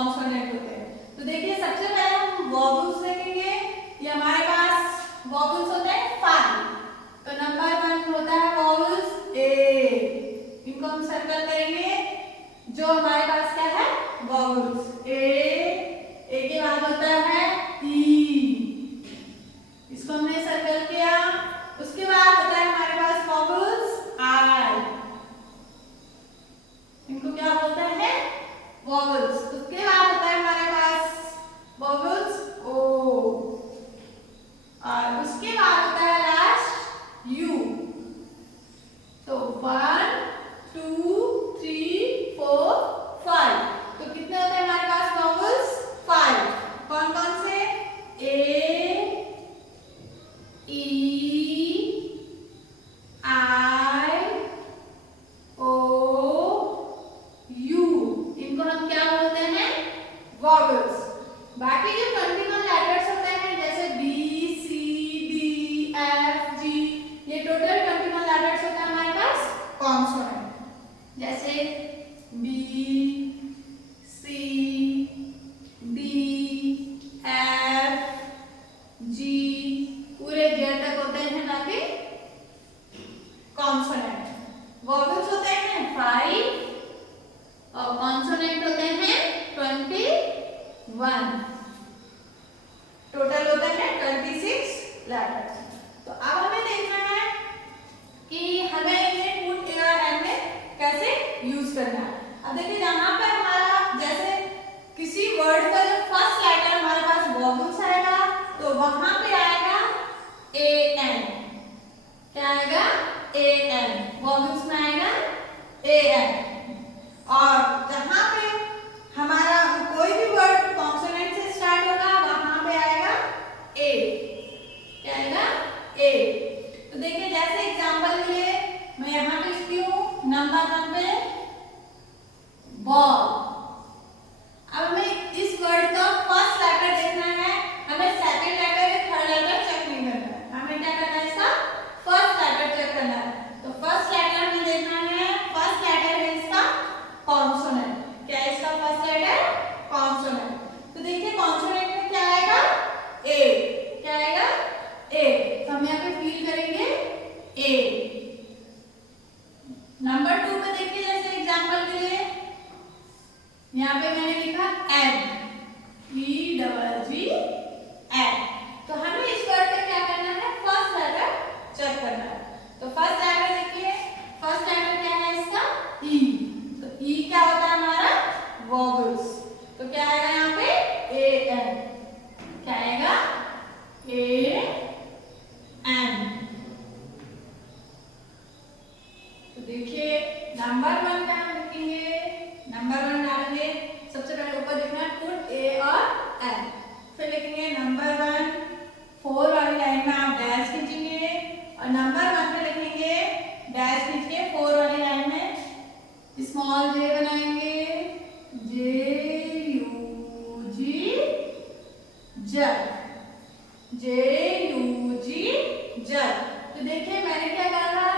Consonant होते हैं। तो देखिए सबसे पहले हम वॉवल्स देखेंगे। ये हमारे पास वॉवल्स होते हैं 5। तो नंबर 1 होता है वॉवल्स ए, इनको हम सर्कल करेंगे। जो हमारे पास क्या है वॉवल्स ए के बाद होता है ई, इसको हमने सर्कल किया। उसके बाद होता है हमारे पास वॉवल्स आई, इनको क्या बोलते हैं वॉवल्स। उसके बाद होता है हमारे पास वॉवल्स ओ, और उसके बाद होता है लास्ट यू। तो 1 2 3 4 5, तो कितने होते हैं हमारे पास वॉवल्स 5। कौन कौन से ए ई आई ओ यू, इनको हम क्या बोलते हैं वॉवल्स। बाकी जो कंटिन्यूअल लेटर्स होते हैं जैसे B C D F G, ये टोटल कंटिन्यूअल लेटर्स होते हैं हमारे पास कॉन्सोनेंट। जैसे B C D F G, पूरे जेड तक होते हैं बाकी कॉन्सोनेंट। वॉवल्स होते हैं 5 और कॉन्सोनेंट होते हैं 21। टोटल होते हैं 26 लेटर्स। तो अब हमें देखना है कि हमें इन्हें पुट या एंड में कैसे यूज करना है। अब देखिए जहां पे हमारा जैसे किसी वर्ड का जो फर्स्ट लेटर हमारे पास वॉवल्स आएगा तो वहां पे आएगा ए एन। क्या आएगा ए एन, वॉवल्स में आएगा ए एन। और जहां पे हमारा कोई भी वर्ड कॉन्सोनेंट से स्टार्ट होगा वहां पे आएगा ए। क्या आएगा ए। तो देखिए जैसे एग्जांपल के लिए मैं यहां पे लिखती हूं नंबर 1 पे बॉल। अब हमें इस वर्ड का फर्स्ट लेटर देखना है, हमें सेकंड लेटर या थर्ड लेटर चेक नहीं करना है, हमें क्या करना है इसका फर्स्ट लेटर चेक करना है। तो फर्स्ट लेटर हमें देखना है, फर्स्ट लेटर है इसका कॉन्सोनेंट। क्या है इसका फर्स्ट लेटर कॉन्सोनेंट। तो देखिए कॉन्सोनेंट में क्या आएगा ए। क्या आएगा ए, तो हम यहाँ पे फील करेंगे ए। नंबर 2 पे देखिए जैसे एग्जांपल के लिए यहाँ पे मैंने लिखा N, E double G N. तो हमें इस वर्ड पे क्या करना है फर्स्ट लेटर चेक करना है। तो फर्स्ट लेटर देखिए, फर्स्ट लेटर क्या है इसका ई। तो ई क्या होता है हमारा वॉवल्स। तो क्या आएगा यहाँ पे ए एन। क्या आएगा ए एन। तो देखिए नंबर 1 का हम लिखेंगे, नंबर 1 डालेंगे। सबसे पहले ऊपर लिखना है पुट ए और एन, फिर लिखेंगे नंबर 1 4 वाली लाइन में आप डैश खींचेंगे और नंबर 1 पे लिखेंगे डैश खींच के 4 वाली लाइन में स्मॉल जे बनाएंगे, जे you ji jug, J you जी जग। तो देखिए मैंने क्या कहा,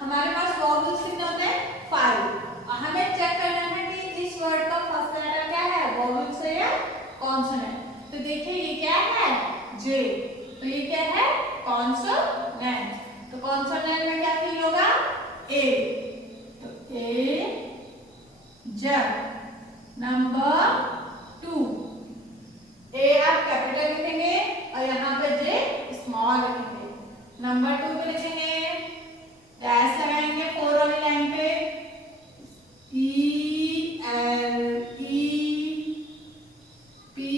हमारे पास वॉवल्स कितने होते हैं 5 और हमें चेक करना है कि इस वर्ड का फर्स्ट लेटर क्या है वॉवल्स है या कॉन्सोनेंट। तो देखिए ये क्या है जे, तो ये क्या है कॉन्सोनेंट। तो कॉन्सोनेंट में क्या फील होगा ए। तो ए जग। नंबर 2 ए आप कैपिटल लिखेंगे और यहाँ पे जे स्मॉल लिखेंगे। नंबर 2 पे लिखेंगे डैश लगाएंगे 4 वाली लाइन पे E L E P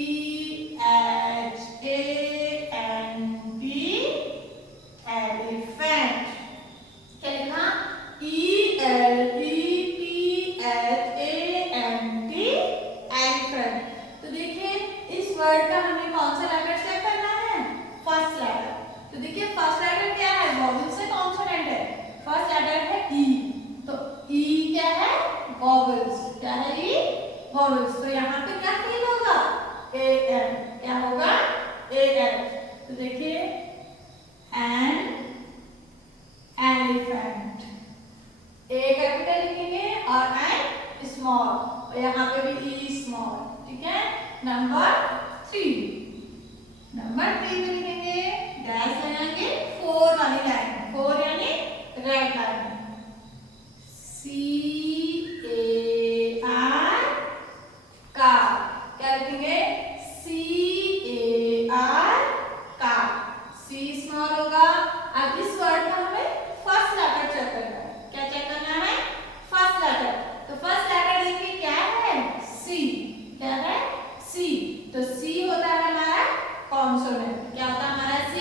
H A N T elephant. क्या लिखा E L E P H A N T elephant. तो देखिए इस वर्ड का हमें कौन सा लेटर चेक करना है फर्स्ट लेटर। तो देखिए फर्स्ट लेटर क्या है वॉवल से कॉन्सोनेंट है, फर्स्ट लेटर है ई। तो ई क्या है वॉवल्स। क्या है ई वॉवल्स। तो यहाँ पे क्या फील होगा ए एन। क्या होगा ए एन। तो देखिए एन एलिफेंट, ए कैपिटल लिखेंगे और एन स्मॉल, और यहाँ पे भी ई स्मॉल, ठीक है। नंबर 3 पे लिखेंगे डैश लगाएंगे 4 वाली लाइन, 4 यानी रेड लाइन, CAR कार, क्या लिखेंगे CAR कार, C स्मॉल होगा। अब इस वर्ड का हमें फर्स्ट लेटर चेक करना है, क्या चेक करना है फर्स्ट लेटर, तो फर्स्ट लेटर देखिए क्या है C, क्या है C, तो C होता है हमारा कॉन्सोनेंट, क्या होता है हमारा C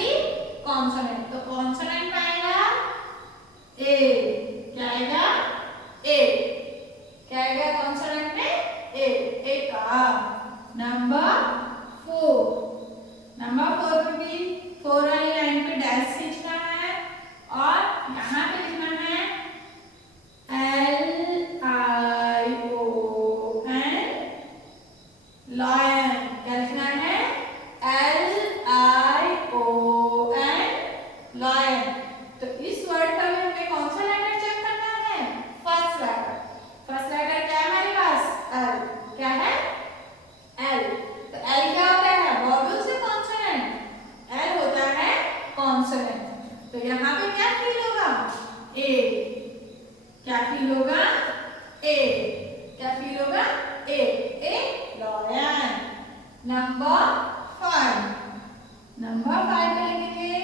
कॉन्सोनेंट, तो कॉन्सोनेंट में आएगा A, क्या आएगा A, क्या आएगा कॉन्सोनेंट में A का। नंबर 4 पे भी 4 वाली लाइन पे डैश खींचना है और यहाँ पे लिखना है LION लॉयन, क्या लिखना है LION लॉयन। तो इस वर्ड का भी हमें कौन सा लेटर चेक करना है फर्स्ट लेटर, फर्स्ट लेटर क्या है हमारे पास L, क्या है L, तो L क्या होता है वॉवेल से कॉन्सोनेंट, L होता है कॉन्सोनेंट, तो यहाँ पे क्या फील होगा A, क्या फील होगा A, क्या फील होगा A लॉयन। नंबर 5 पे लिखेंगे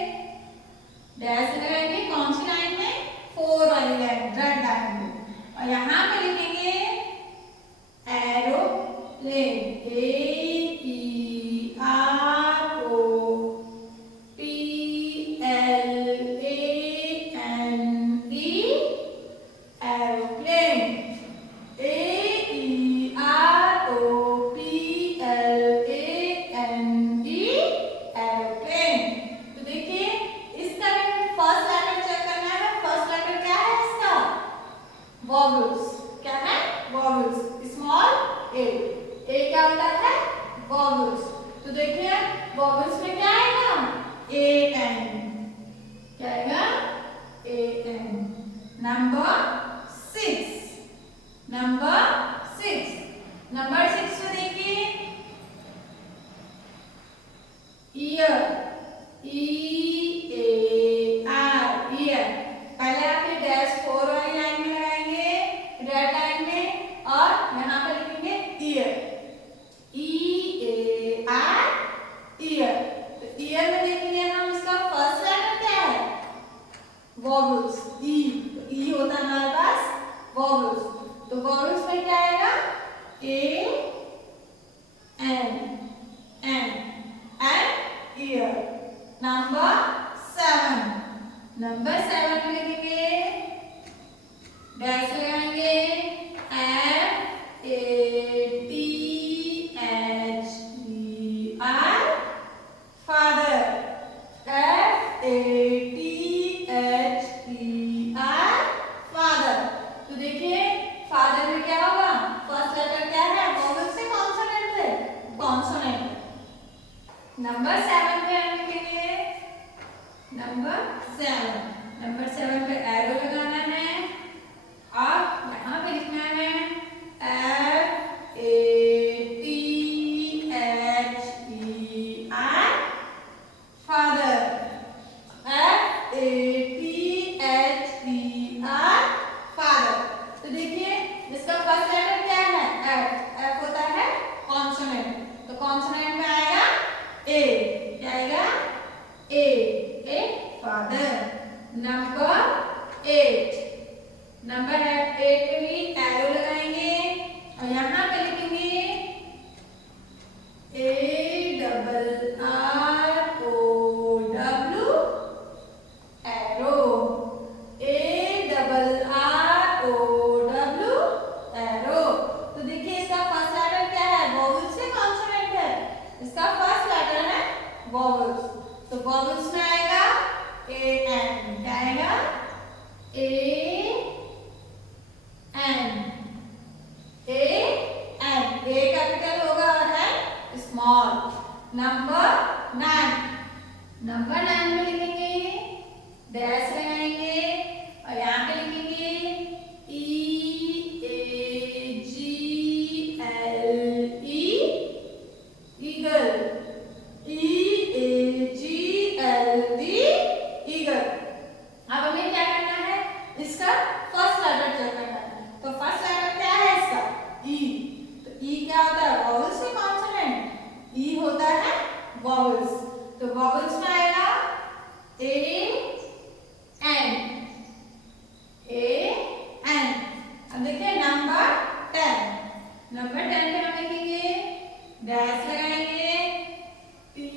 डैश लगाएंगे कौन सी लाइन में 4 वाली लाइन रेड लाइन में, और यहाँ पे लिखेंगे एरोप्लेन वॉवेल्स, क्या है वॉवेल्स स्मॉल ए क्या होता है वॉवेल्स, तो देखिए वॉवेल्स में क्या आएगा AN, क्या आएगा AN। नंबर 6 में देखिए ईयर ईयर, पहले आप ये डैश 4 वाली लाइन में लगाएंगे रेड लाइन में और यहाँ पे लिखेंगे ईयर EAR ईयर, तो ईयर में देखेंगे हम इसका फर्स्ट लेटर क्या है वॉवेल्स E, तो E होता है हमारे पास वॉवेल्स, तो वॉवेल्स में क्या आएगा AN ईयर। नंबर 7 में लिखेंगे डैश लगाएंगे FATHER फादर, FATHER फादर, तो देखिए फादर में क्या होगा फर्स्ट लेटर क्या है वॉवेल से कॉन्सोनेंट है कॉन्सोनेंट। नंबर 7 पे हम लिखेंगे नंबर 7 पे एरो लगाना है और यहाँ पे लिखना है FATHER फादर, FATHER फादर, तो देखिए इसका फर्स्ट लेटर क्या है F होता है कॉन्सोनेंट, तो कॉन्सोनेंट में आएगा A, क्या आएगा A फादर। नंबर 8 पे भी एरो लगाएंगे और यहाँ पे लिखेंगे ARROW एरो, ARROW एरो, तो देखिए इसका फर्स्ट लेटर क्या है वॉवेल से कॉन्सोनेंट है, इसका फर्स्ट लेटर है वॉवेल्स, तो वॉवेल्स में आएगा AN, क्या आएगा AN A कैपिटल होगा और है स्मॉल। नंबर 9 में लिखेंगे डैश लगाएंगे और यहाँ पे लिखेंगे EAGN वॉवल्स। तो वॉवल्स में आएगा ए एन, ए एन। अब देखिए नंबर 10। नंबर 10 पे हम लिखेंगे, डैश लगाएंगे, T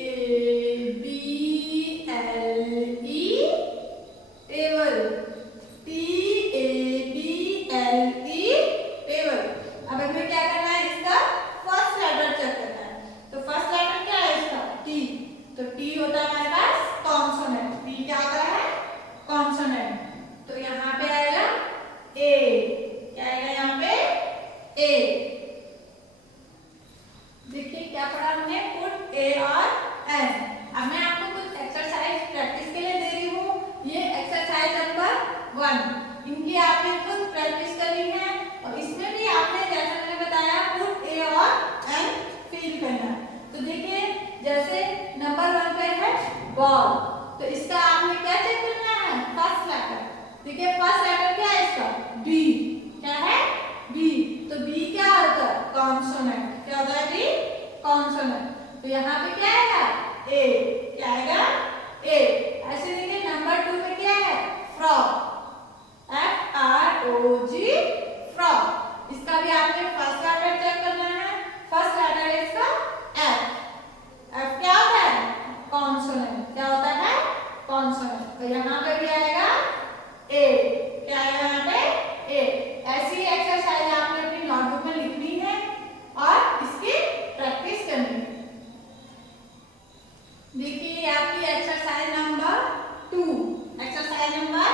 A B L E, table, T A B L E, table. अब हमें क्या करना है, इसका फर्स्ट लेटर चेक करना है। तो फर्स्ट लेटर क्या है इसका, टी। तो टी होता है हमारे पास कॉन्सोनेंट। टी क्या होता है, कॉन्सोनेंट। तो यहाँ पे आएगा ए, क्या आएगा यहाँ पे, ए। देखिए क्या पढ़ा हमने, पुट ए और एन। अब मैं आपको कुछ एक्सरसाइज प्रैक्टिस के लिए दे रही हूँ। ये एक्सरसाइज नंबर 1, इनकी आपने खुद प्रैक्टिस करनी है। और इसमें भी आपने जैसा मैंने बताया पुट ए और एन फिल करना है। तो देखिए जैसे नंबर 1 पे है बॉल, तो इसका आपने क्या चेक करना है, फर्स्ट लेटर। देखिए फर्स्ट लेटर क्या है इसका, बी। क्या है, बी। तो बी क्या होता है, कॉन्सोनेंट। क्या होता है, बी कॉन्सोनेंट। तो यहाँ पे क्या आएगा, ए। क्या आएगा, ए। ऐसे देखिए नंबर 2 पे क्या है, फ्रॉग, एफ आर ओ जी, फ्रॉग। इसका भी आपने फर्स्ट लेटर चेक करना है। फर्स्ट लेटर है इसका एफ। एफ क्या होता है, कॉन्सोनेंट। क्या होता है, कॉन्सोनेंट। तो यहाँ पे भी आएगा ए। क्या आएगा यहाँ पे, ए। ऐसी एक्सरसाइज आपने अपनी नोटबुक में लिखनी है और इसकी प्रैक्टिस करनी है। देखिए आपकी एक्सरसाइज नंबर 2, एक्सरसाइज नंबर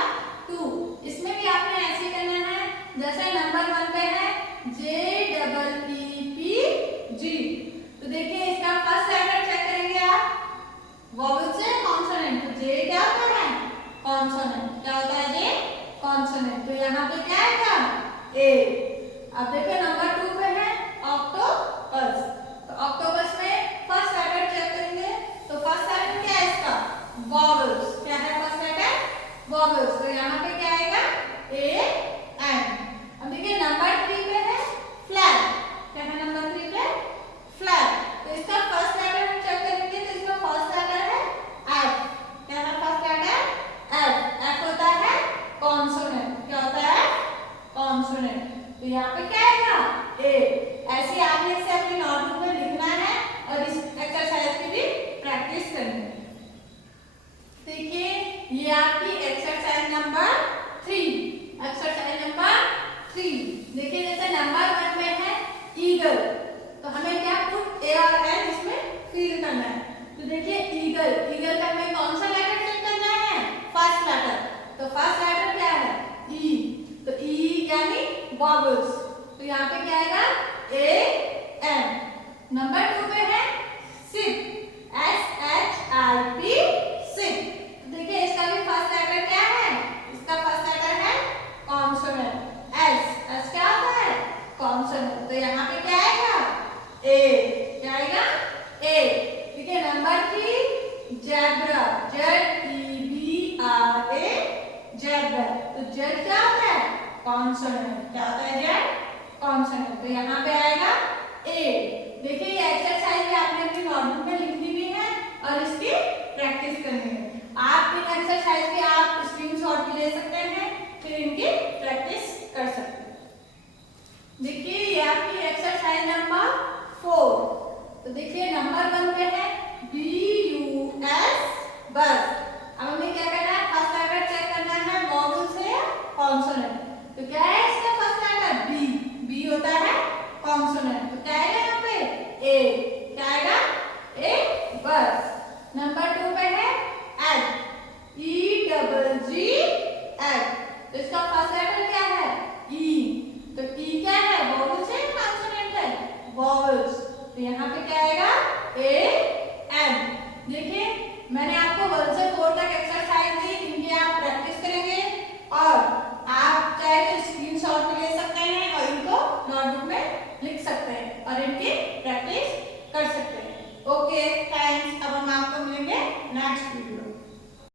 2। इसमें भी आपने ऐसे करना है जैसे नंबर 1 पे है जे डबल ई पी जी। तो देखिए इसका फर्स्ट लेटर चेक करेंगे आप, वॉवल से कॉन्सोनेंट। तो जे क्या होता है, कॉन्सोनेंट। क्या होता है, जे कॉन्सोनेंट। तो यहाँ पे क्या आएगा, ए। अब देखो नंबर 2 पे है ऑक्टोपस। तो ऑक्टोपस में फर्स्ट लेटर चेक करेंगे। तो फर्स्ट लेटर क्या है इसका, वॉवल्स। क्या है फर्स्ट लेटर, वॉवल्स। तो यहाँ पे क्या आएगा, ए एन। अब देखिए नंबर 3 पे है फ्लैग। क्या है नंबर 3 पे, फ्लैग। तो इसका फर्स्ट लेटर हम चेक करेंगे। तो इसका फर्स्ट लेटर है एफ। क्या है फर्स्ट लेटर, एफ। एफ होता है कॉन्सोनेंट। क्या होता है, कॉन्सोनेंट। तो यहाँ पे क्या आएगा, ए। ऐसे आपने इसे अपनी नोटबुक में लिखना है और इस एक्सरसाइज की भी प्रैक्टिस करनी है। देखिए ये आपकी एक्सरसाइज नंबर 3, एक्सरसाइज नंबर 3। देखिए जैसे नंबर 1 में है ईगल, तो हमें क्या पुट ए और एन इसमें फिल करना है। तो देखिए ईगल, ईगल का हमें कौन सा लेटर चेक करना है, फर्स्ट लेटर। तो फर्स्ट लेटर क्या है, ई। तो ई यानी वॉवल्स। तो यहाँ पे क्या आएगा, ए एन। नंबर 2 पे है ship, S H I P, ship. तो देखिए इसका भी फर्स्ट लेटर क्या है, इसका फर्स्ट लेटर है कॉन्सोनेंट, एस। एस क्या होता है, कॉन्सोनेंट। तो यहाँ पे क्या आएगा, ए। क्या आएगा, ए। देखिए number 3 zebra, Z E B R A, zebra. तो जेड क्या होता है, कॉन्सोनेंट। क्या होता है, जेड कॉन्सोनेंट। तो यहाँ पे आएगा ए। देखिए ये एक्सरसाइज भी आपने अपनी नोटबुक में लिखनी भी है और इसकी प्रैक्टिस करनी है। आप इन एक्सरसाइज की आप स्क्रीनशॉट भी ले सकते हैं, फिर इनकी प्रैक्टिस कर सकते हैं। देखिए ये आपकी एक्सरसाइज नंबर 4। तो देखिए नंबर 1 पे है बी यू एस, बस। अब हमें क्या करना है, फर्स्ट लेटर चेक करना है वॉवल से कॉन्सोनेंट। तो क्या है इसका फर्स्ट लेटर, बी। बी होता है कॉन्सोनेंट। तो क्या आएगा यहाँ पे, ए। क्या आएगा, ए, बस। नंबर 2 पे है एग, ई डबल जी, एग। तो इसका फर्स्ट लेटर क्या है, ई। तो ई क्या है, वॉवल से कॉन्सोनेंट है, वॉवल्स। तो यहाँ पे क्या आएगा, ए एन। देखिए मैंने आपको 1 से 4 तक एक्सरसाइज दी, इनकी आप प्रैक्टिस करेंगे और आप चाहे तो स्क्रीनशॉट भी ले सकते हैं और इनको नोटबुक में लिख सकते हैं और इनकी